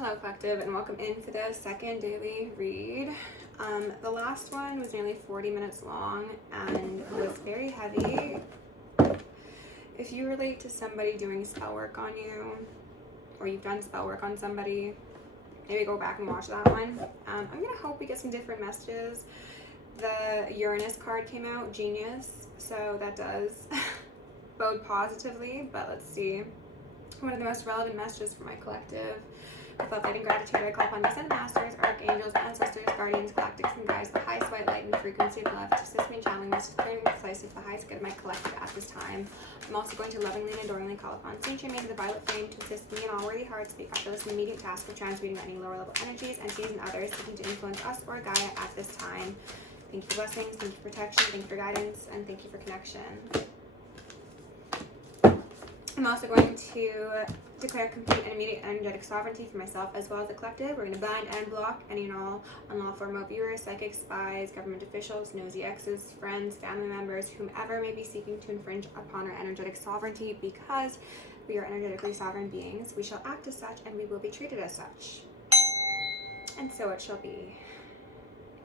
Hello collective, and welcome in for the second daily read. The last one was nearly 40 minutes long and was very heavy. If you relate to somebody doing spell work on you, or you've done spell work on somebody, maybe go back and watch that one. I'm gonna hope we get some different messages. The Uranus card came out, genius, so that does bode positively, but let's see. One of the most relevant messages for my collective. With love, light, and gratitude, I call upon descended masters, archangels, ancestors, guardians, galactics, and guides, the highest white light and frequency of love to assist me in channeling this clearing precisely for the highest good of my collective at this time. I'm also going to lovingly and adoringly call upon Saint Germain of the Violet Flame to assist me in all worthy hearts the effortless and immediate task of transmuting any lower level energies, entities, and others seeking to influence us or Gaia at this time. Thank you for blessings, thank you for protection, thank you for guidance, and thank you for connection. I'm also going to declare complete and immediate energetic sovereignty for myself as well as the collective. We're going to bind and block any and all unlawful remote viewers, psychics, spies, government officials, nosy exes, friends, family members, whomever may be seeking to infringe upon our energetic sovereignty, because we are energetically sovereign beings. We shall act as such and we will be treated as such. And so it shall be.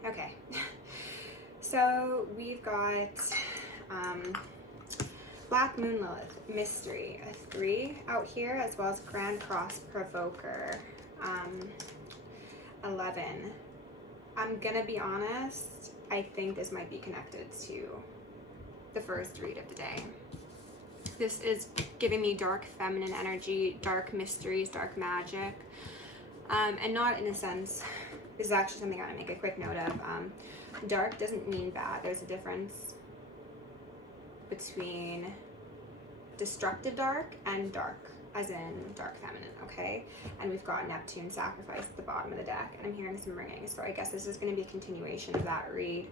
Okay. So we've got Black Moon Lilith, Mystery, a 3 out here, as well as Grand Cross Provoker, 11. I'm gonna be honest, I think this might be connected to the first read of the day. This is giving me dark feminine energy, dark mysteries, dark magic, and not in a sense, this is actually something I want to make a quick note of. Dark doesn't mean bad. There's a difference between destructive dark and dark, as in dark feminine, okay? And we've got Neptune sacrifice at the bottom of the deck, and I'm hearing some ringing, so I guess this is going to be a continuation of that read.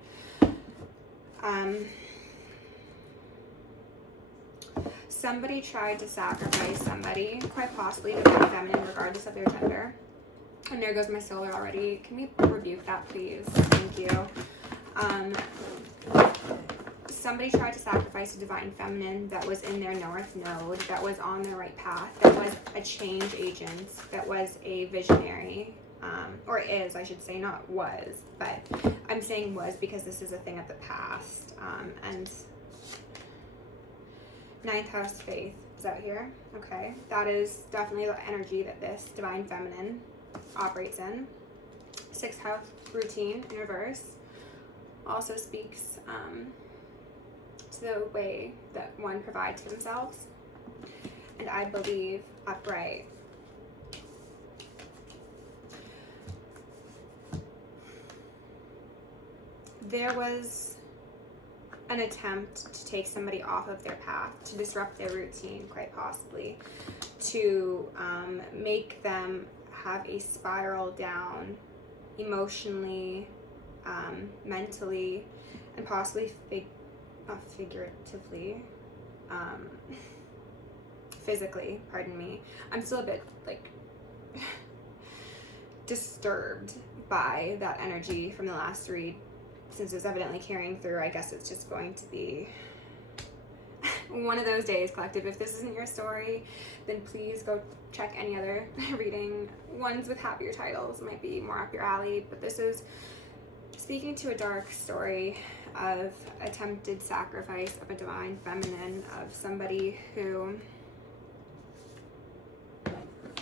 Somebody tried to sacrifice somebody, quite possibly divine feminine, regardless of their gender. And there goes my solar already. Can we rebuke that, please? Thank you. Somebody tried to sacrifice a divine feminine that was in their north node, that was on the right path, that was a change agent, that was a visionary, or is, I should say, not was, but I'm saying was because this is a thing of the past. And 9th house faith is out here. Okay, that is definitely the energy that this divine feminine operates in. 6th house routine in reverse also speaks to the way that one provides for themselves, and I believe upright. There was an attempt to take somebody off of their path, to disrupt their routine, quite possibly, to make them have a spiral down emotionally, mentally, and possibly figuratively, physically, pardon me. I'm still a bit like disturbed by that energy from the last read, since it's evidently carrying through. I guess it's just going to be one of those days, collective. If this isn't your story, then please go check any other reading. Ones with happier titles might be more up your alley, but this is speaking to a dark story of attempted sacrifice of a divine feminine, of somebody who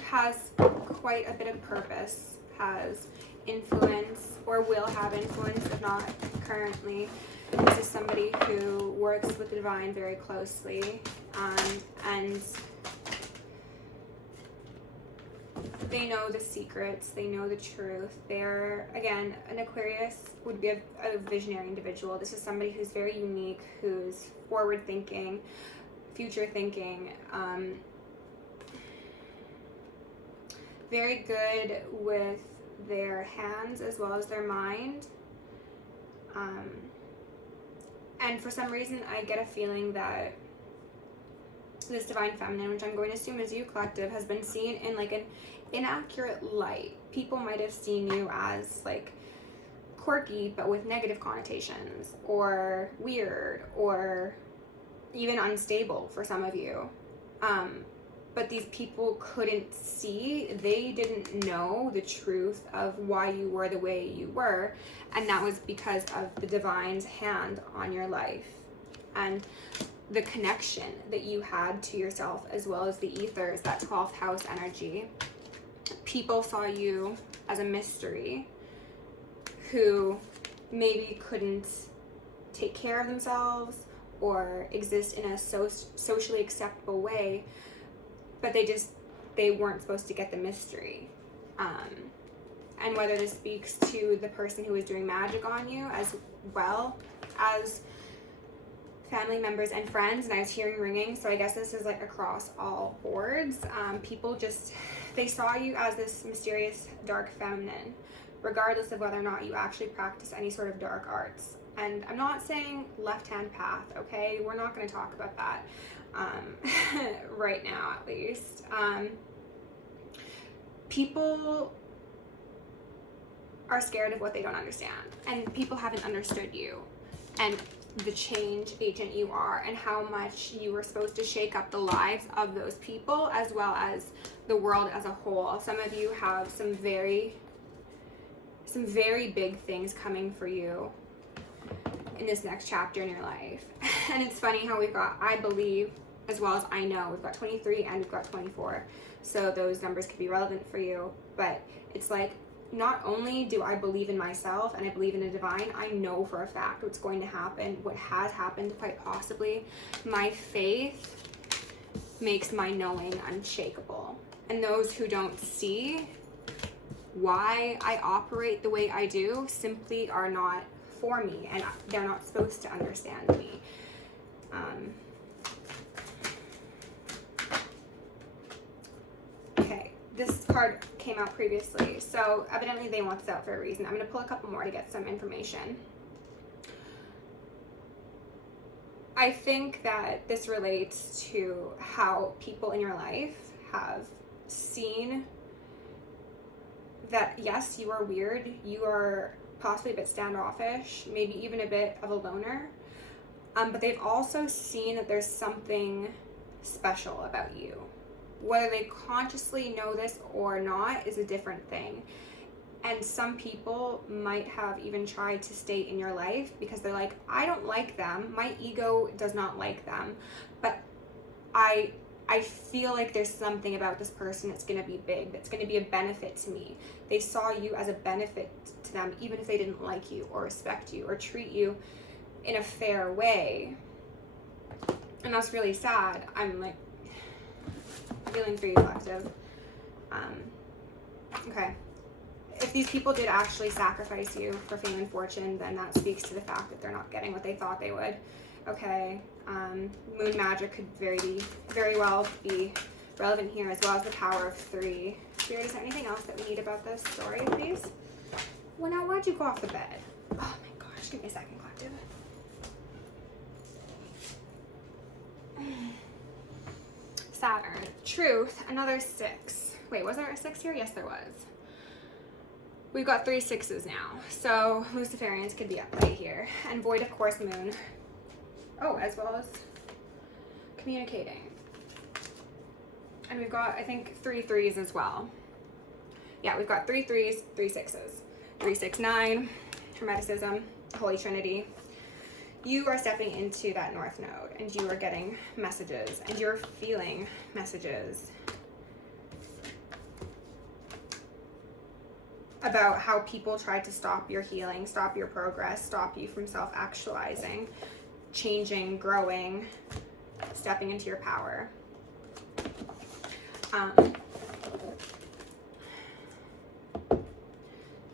has quite a bit of purpose, has influence, or will have influence, if not currently. This is somebody who works with the divine very closely, and they know the secrets, they know the truth. They're, again, an Aquarius would be a visionary individual. This is somebody who's very unique, who's forward thinking, future thinking, very good with their hands as well as their mind. And for some reason, I get a feeling that this divine feminine, which I'm going to assume is you, collective, has been seen in like an inaccurate light. People might have seen you as like quirky, but with negative connotations, or weird, or even unstable for some of you. but these people couldn't see. They didn't know the truth of why you were the way you were, and that was because of the divine's hand on your life and the connection that you had to yourself, as well as the ethers, that 12th house energy. People saw you as a mystery who maybe couldn't take care of themselves or exist in a socially acceptable way, but they weren't supposed to get the mystery. And whether this speaks to the person who was doing magic on you, as well as family members and friends, and I was hearing ringing, so I guess this is like across all boards. People they saw you as this mysterious dark feminine, regardless of whether or not you actually practice any sort of dark arts. And I'm not saying left-hand path, okay? We're not going to talk about that right now, at least. People are scared of what they don't understand, and people haven't understood you and the change agent you are, and how much you were supposed to shake up the lives of those people as well as the world as a whole. Some of you have some very big things coming for you in this next chapter in your life. And it's funny how we've got, I believe, as well as I know, we've got 23 and we've got 24, so those numbers could be relevant for you. But it's like, not only do I believe in myself and I believe in the divine, I know for a fact what's going to happen, what has happened quite possibly. My faith makes my knowing unshakable. And those who don't see why I operate the way I do simply are not for me, and they're not supposed to understand me. Okay, this card came out previously, so evidently they want this out for a reason. I'm going to pull a couple more to get some information. I think that this relates to how people in your life have seen that, yes, you are weird, you are possibly a bit standoffish, maybe even a bit of a loner, but they've also seen that there's something special about you. Whether they consciously know this or not is a different thing. And some people might have even tried to stay in your life because they're like, I don't like them, my ego does not like them, but I feel like there's something about this person that's going to be big, that's going to be a benefit to me. They saw you as a benefit to them, even if they didn't like you or respect you or treat you in a fair way. And that's really sad. I'm like feeling for you, collective. Okay. If these people did actually sacrifice you for fame and fortune, then that speaks to the fact that they're not getting what they thought they would. Okay. Moon magic could very well be relevant here, as well as the power of 3. Spirit, is there anything else that we need about this story, please? Well, now, why'd you go off the bed? Oh my gosh, give me a second, collective. Saturn, truth, another 6. Wait, was there a 6 here? Yes, there was. We've got 3 6s now, so Luciferians could be at play here. And void, of course, moon. Oh, as well as communicating. And we've got, I think, 3 3s as well. Yeah, we've got 3 3s, 3 6s. 3 6 9, Hermeticism, Holy Trinity. You are stepping into that North Node, and you are getting messages, and you're feeling messages about how people tried to stop your healing, stop your progress, stop you from self-actualizing, changing, growing, stepping into your power.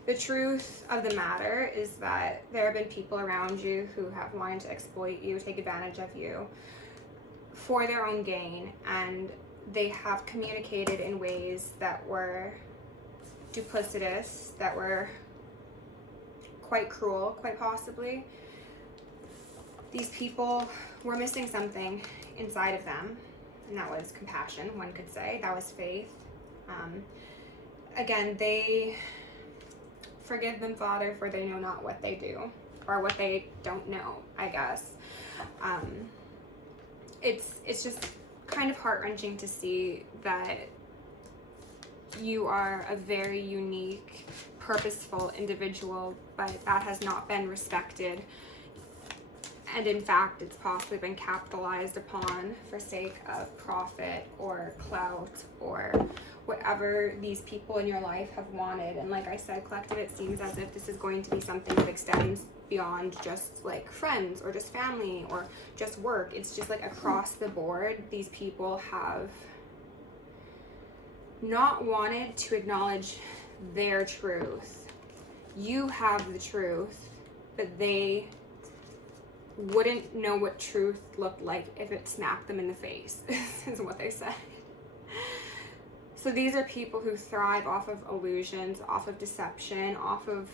The truth of the matter is that there have been people around you who have wanted to exploit you, take advantage of you for their own gain, and they have communicated in ways that were duplicitous, that were quite cruel, quite possibly. These people were missing something inside of them, and that was compassion, one could say. That was faith. Again, they forgive them, Father, for they know not what they do, or what they don't know, I guess. It's just kind of heart-wrenching to see that you are a very unique, purposeful individual, but that has not been respected. And in fact, it's possibly been capitalized upon for sake of profit or clout or whatever these people in your life have wanted. And like I said, collective, it seems as if this is going to be something that extends beyond just like friends or just family or just work. It's just like across the board, these people have not wanted to acknowledge their truth. You have the truth, but they wouldn't know what truth looked like if it smacked them in the face, is what they said. So these are people who thrive off of illusions, off of deception, off of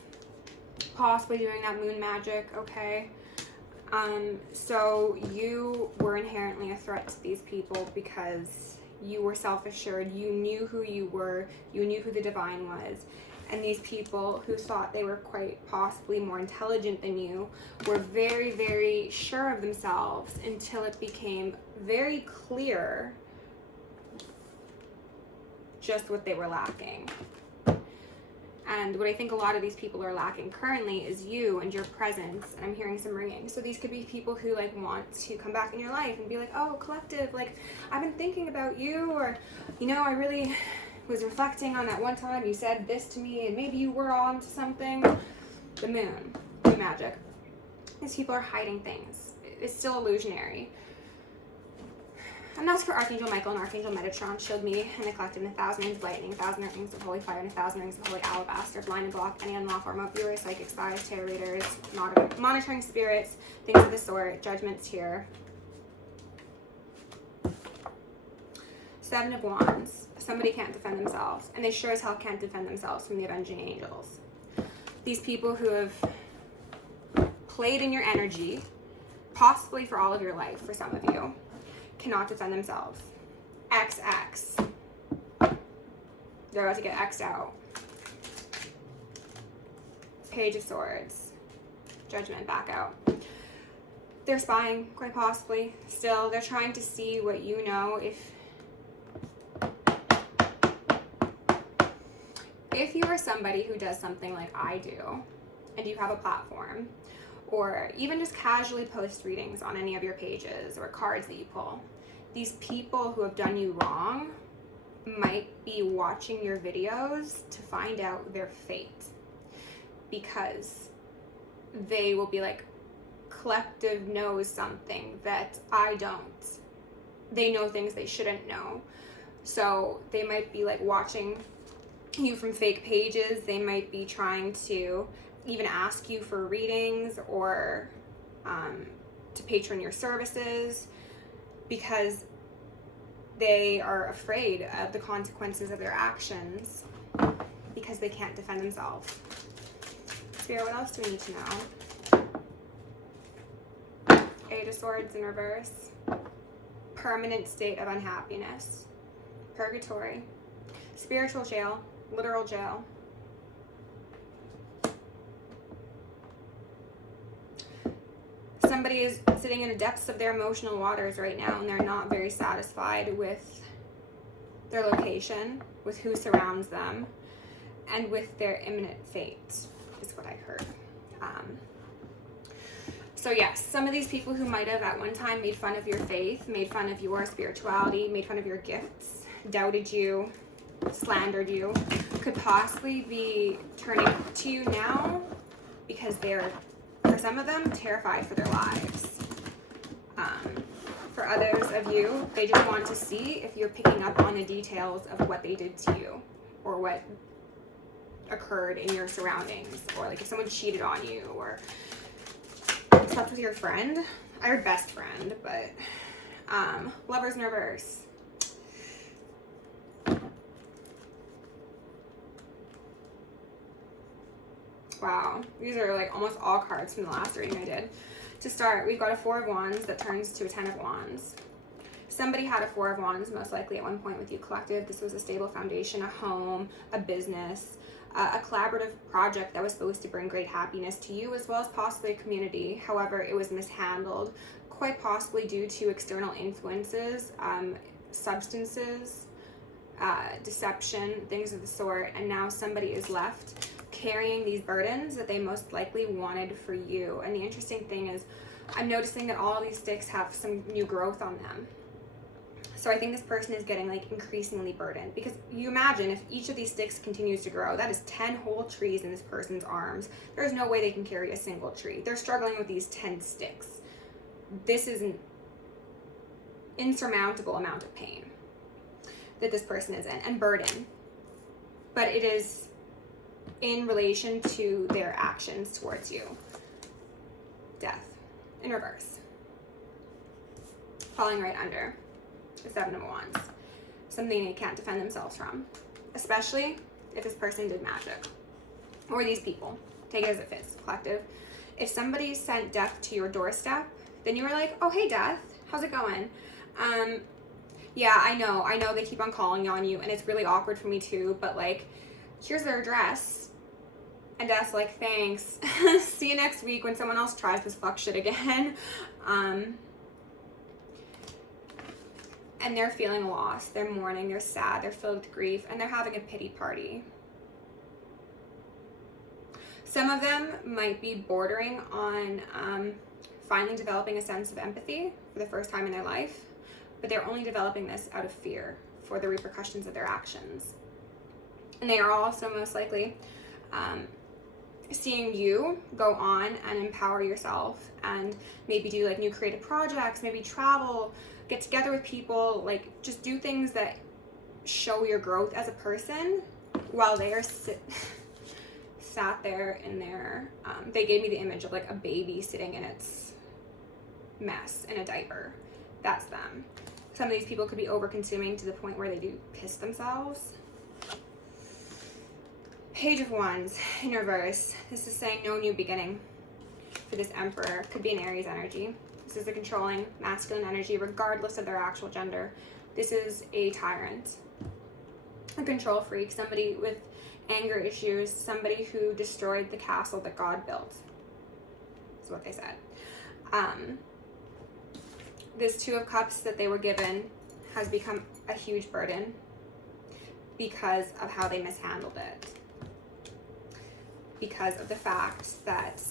possibly doing that moon magic, okay? So you were inherently a threat to these people because you were self-assured, you knew who you were, you knew who the divine was. And these people who thought they were quite possibly more intelligent than you were very, very sure of themselves until it became very clear just what they were lacking. And what I think a lot of these people are lacking currently is you and your presence. And I'm hearing some ringing. So these could be people who like want to come back in your life and be like, oh, collective, like I've been thinking about you, or, you know, I really was reflecting on that one time you said this to me and maybe you were on to something. The moon magic. These people are hiding things. It's still illusionary. And that's for Archangel Michael and Archangel Metatron. Shield me and the collective in 1,000 rings of lightning, 1,000 rings of holy fire, and 1,000 rings of holy alabaster. Blind and block any unlawful remote viewers, psychic spies, tarot readers, monitoring spirits, things of the sort. Judgments here. 7 of Wands. Somebody can't defend themselves, and they sure as hell can't defend themselves from the avenging angels. These people who have played in your energy, possibly for all of your life, for some of you, cannot defend themselves. XX. They're about to get X'd out. Page of Swords. Judgment back out. They're spying, quite possibly. Still, they're trying to see what you know. If you are somebody who does something like I do, and you have a platform, or even just casually post readings on any of your pages or cards that you pull, these people who have done you wrong might be watching your videos to find out their fate, because they will be like, collective knows something that I don't. They know things they shouldn't know. So they might be like watching you from fake pages. They might be trying to even ask you for readings or to patron your services, because they are afraid of the consequences of their actions because they can't defend themselves. Spirit, what else do we need to know? 8 of Swords in reverse. Permanent state of unhappiness. Purgatory. Spiritual jail. Literal jail. Somebody is sitting in the depths of their emotional waters right now, and they're not very satisfied with their location, with who surrounds them, and with their imminent fate, is what I heard. So yes, some of these people who might have at one time made fun of your faith, made fun of your spirituality, made fun of your gifts, doubted you, slandered you, could possibly be turning to you now because they're, for some of them, terrified for their lives. For others of you, they just want to see if you're picking up on the details of what they did to you, or what occurred in your surroundings, or like if someone cheated on you, or slept with your friend. I heard best friend, but Lovers in reverse. Wow, these are like almost all cards from the last reading I did. To start, we've got a 4 of Wands that turns to a 10 of Wands. Somebody had a 4 of Wands most likely at one point with you, collective. This was a stable foundation, a home, a business, a collaborative project that was supposed to bring great happiness to you as well as possibly a community. However, it was mishandled, quite possibly due to external influences. substances, deception, things of the sort, and now somebody is left carrying these burdens that they most likely wanted for you. And the interesting thing is, I'm noticing that all these sticks have some new growth on them. So I think this person is getting like increasingly burdened, because you imagine if each of these sticks continues to grow, that is 10 whole trees in this person's arms. There's no way they can carry a single tree. They're struggling with these 10 sticks. This is an insurmountable amount of pain that this person is in, and burden. But it is in relation to their actions towards you. Death in reverse. Falling right under the Seven of Wands. Something they can't defend themselves from. Especially if this person did magic. Or these people. Take it as it fits, collective. If somebody sent death to your doorstep, then you were like, oh, hey, Death, how's it going? Yeah, I know they keep on calling on you, and it's really awkward for me too, but like, here's their address. And Death's like, thanks. See you next week when someone else tries this fuck shit again. And they're feeling lost, they're mourning, they're sad, they're filled with grief, and they're having a pity party. Some of them might be bordering on finally developing a sense of empathy for the first time in their life, but they're only developing this out of fear for the repercussions of their actions. And they are also most likely seeing you go on and empower yourself and maybe do like new creative projects, maybe travel, get together with people, like just do things that show your growth as a person, while they are sat there in their, they gave me the image of like a baby sitting in its mess in a diaper. That's them. Some of these people could be over consuming to the point where they do piss themselves. Page of Wands in reverse. This is saying no new beginning for this Emperor. Could be an Aries energy. This is a controlling masculine energy regardless of their actual gender. This is a tyrant, a control freak, somebody with anger issues, somebody who destroyed the castle that God built. That's what they said. This Two of Cups that they were given has become a huge burden because of how they mishandled it. Because of the fact that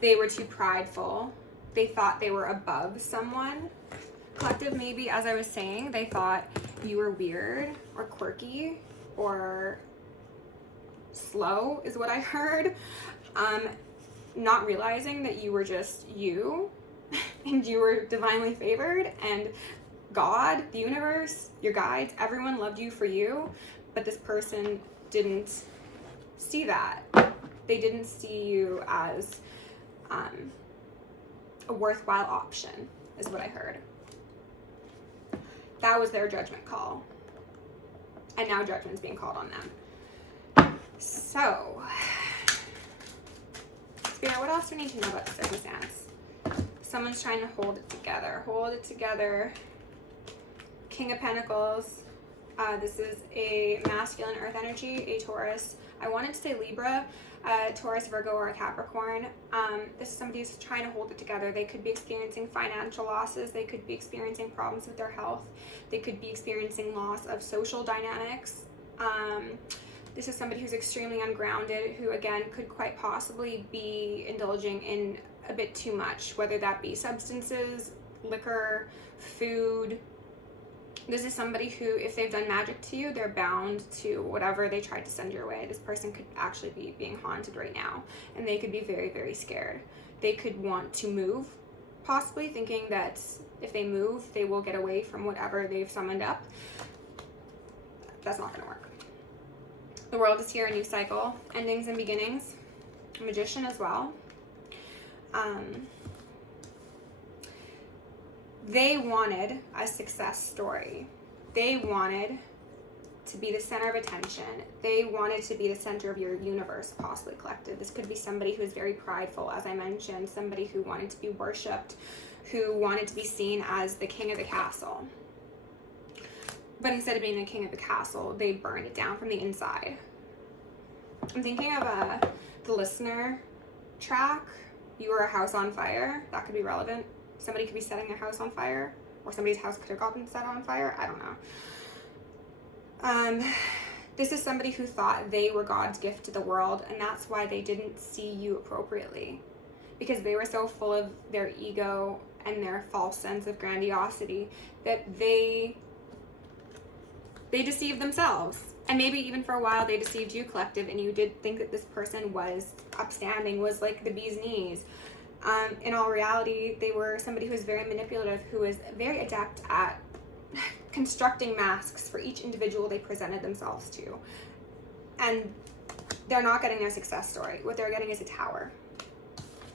they were too prideful. They thought they were above someone. Collective, maybe, as I was saying, they thought you were weird or quirky or slow is what I heard. Not realizing that you were just you and you were divinely favored, and God, the universe, your guides, everyone loved you for you, but this person didn't see that. They didn't see you as a worthwhile option, is what I heard. That was their judgment call. And now judgment's being called on them. So, Spirit, what else do we need to know about the circumstance? Someone's trying to hold it together. Hold it together. King of Pentacles. This is a masculine earth energy, a Taurus. I wanted to say Libra, Taurus, Virgo, or a Capricorn. This is somebody who's trying to hold it together. They could be experiencing financial losses. They could be experiencing problems with their health. They could be experiencing loss of social dynamics. This is somebody who's extremely ungrounded, who again could quite possibly be indulging in a bit too much, whether that be substances, liquor, food. This is somebody who, if they've done magic to you, they're bound to whatever they tried to send your way. This person could actually be being haunted right now, and they could be very, very scared. They could want to move, possibly thinking that if they move, they will get away from whatever they've summoned up. That's not going to work. The World is here, a new cycle, endings and beginnings. A Magician as well. They wanted a success story. They wanted to be the center of attention. They wanted to be the center of your universe, possibly collective. This could be somebody who is very prideful, as I mentioned, somebody who wanted to be worshipped, who wanted to be seen as the king of the castle. But instead of being the king of the castle, they burned it down from the inside. I'm thinking of the Listener track, You Were a House on Fire. That could be relevant Somebody could be setting their house on fire, or somebody's house could have gotten set on fire. I don't know. This is somebody who thought they were God's gift to the world, and that's why they didn't see you appropriately, because they were so full of their ego and their false sense of grandiosity that they deceived themselves. And maybe even for a while they deceived you, collective, and you did think that this person was upstanding, was like the bee's knees. In all reality, they were somebody who was very manipulative, who was very adept at constructing masks for each individual they presented themselves to. And they're not getting their success story. What they're getting is a tower.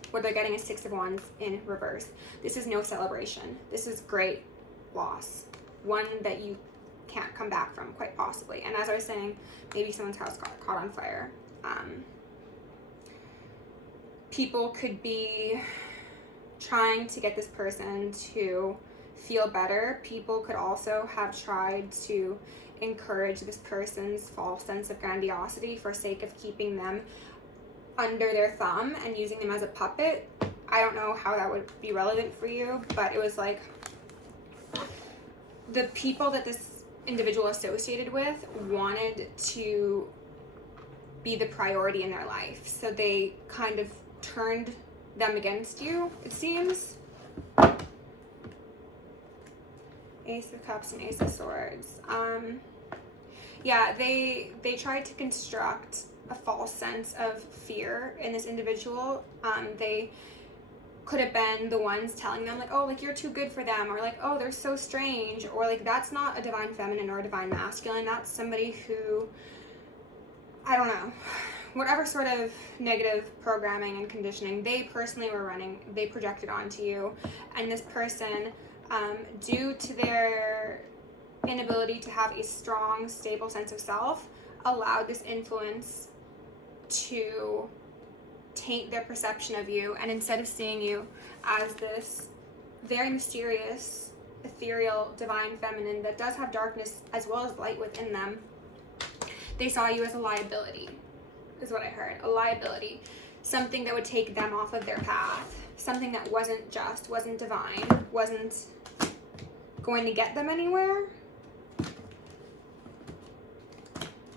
What they're getting is 6 of Wands in reverse. This is no celebration. This is great loss. One that you can't come back from, quite possibly. And as I was saying, maybe someone's house got caught on fire. People could be trying to get this person to feel better. People could also have tried to encourage this person's false sense of grandiosity for sake of keeping them under their thumb and using them as a puppet. I don't know how that would be relevant for you, but it was like the people that this individual associated with wanted to be the priority in their life, so they kind of turned them against you, it seems. Ace of Cups and Ace of Swords. Yeah, they tried to construct a false sense of fear in this individual. They could have been the ones telling them, like, oh, like, you're too good for them, or like, oh, they're so strange, or like, that's not a divine feminine or a divine masculine. That's somebody who, I don't know, whatever sort of negative programming and conditioning they personally were running, they projected onto you. And this person, due to their inability to have a strong, stable sense of self, allowed this influence to taint their perception of you. And instead of seeing you as this very mysterious, ethereal, divine feminine that does have darkness as well as light within them, they saw you as a liability, is what I heard. A liability. Something that would take them off of their path. Something that wasn't just, wasn't divine, wasn't going to get them anywhere.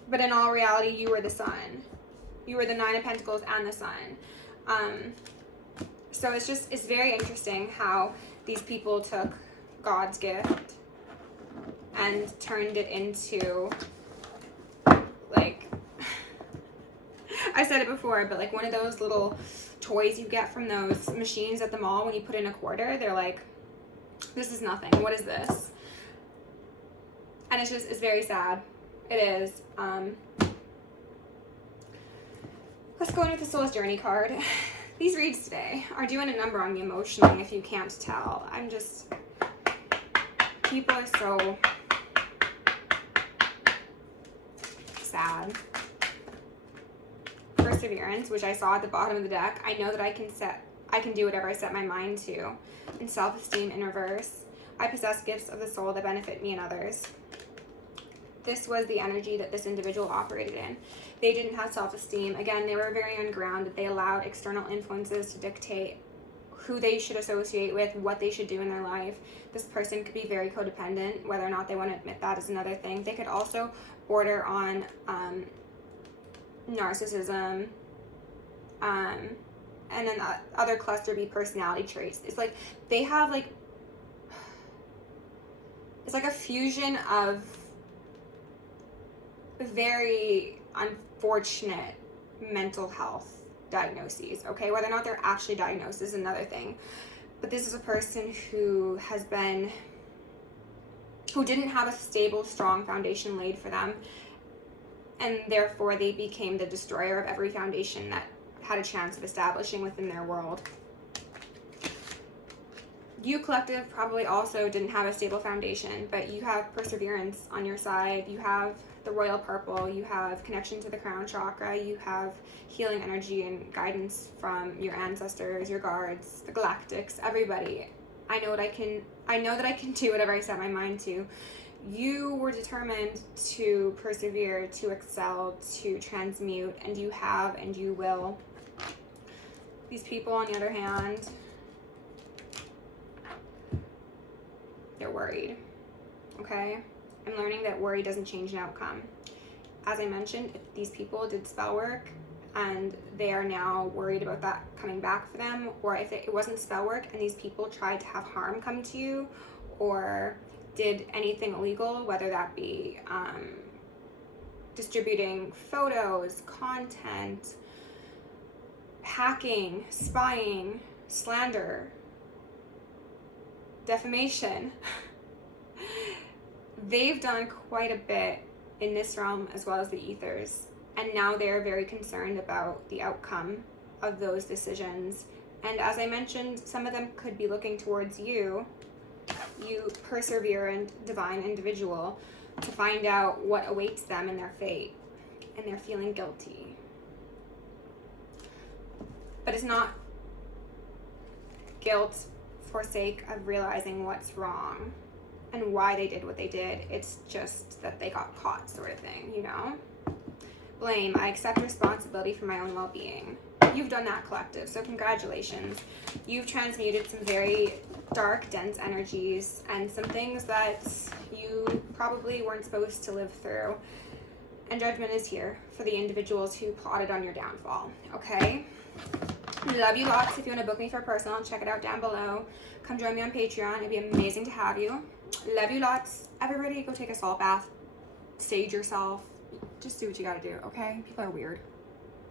But in all reality, you were the sun. You were the Nine of Pentacles and the sun. So it's very interesting how these people took God's gift and turned it into, like, I said it before, but like one of those little toys you get from those machines at the mall when you put in a quarter. They're like, this is nothing. What is this? And it's very sad. It is. Let's go in with the Soul's Journey card. These reads today are doing a number on me emotionally, if you can't tell. People are so sad. Perseverance, which I saw at the bottom of the deck. I know that I can do whatever I set my mind to. And self-esteem in reverse. I possess gifts of the soul that benefit me and others. This was the energy that this individual operated in. They didn't have self-esteem. Again, they were very ungrounded. They allowed external influences to dictate who they should associate with, what they should do in their life. This person could be very codependent. Whether or not they want to admit that is another thing. They could also border on narcissism, and then other cluster B personality traits. It's like they have like, it's like a fusion of very unfortunate mental health diagnoses, okay? Whether or not they're actually diagnosed is another thing. But this is a person who didn't have a stable, strong foundation laid for them, and therefore they became the destroyer of every foundation that had a chance of establishing within their world. You, collective, probably also didn't have a stable foundation, but you have perseverance on your side. You have the royal purple. You have connection to the crown chakra. You have healing energy and guidance from your ancestors, your guards, the galactics, everybody. I know that I can do whatever I set my mind to. You were determined to persevere, to excel, to transmute, and you have and you will. These people, on the other hand, worried, okay? I'm learning that worry doesn't change an outcome. As I mentioned, if these people did spell work and they are now worried about that coming back for them, or if it wasn't spell work and these people tried to have harm come to you or did anything illegal, whether that be distributing photos, content, hacking, spying, slander, defamation, they've done quite a bit in this realm as well as the ethers, and now they're very concerned about the outcome of those decisions. And as I mentioned, some of them could be looking towards you, you perseverant divine individual, to find out what awaits them in their fate, and they're feeling guilty. But it's not guilt for sake of realizing what's wrong and why they did what they did. It's just that they got caught, sort of thing, you know? Blame. I accept responsibility for my own well-being. You've done that, collective, so congratulations. You've transmuted some very dark, dense energies and some things that you probably weren't supposed to live through. And judgment is here for the individuals who plotted on your downfall, okay? Love you lots. If you want to book me for personal, check it out down below. Come join me on Patreon. It'd be amazing to have you. Love you lots. Everybody go take a salt bath. Sage yourself. Just do what you gotta do, okay? People are weird.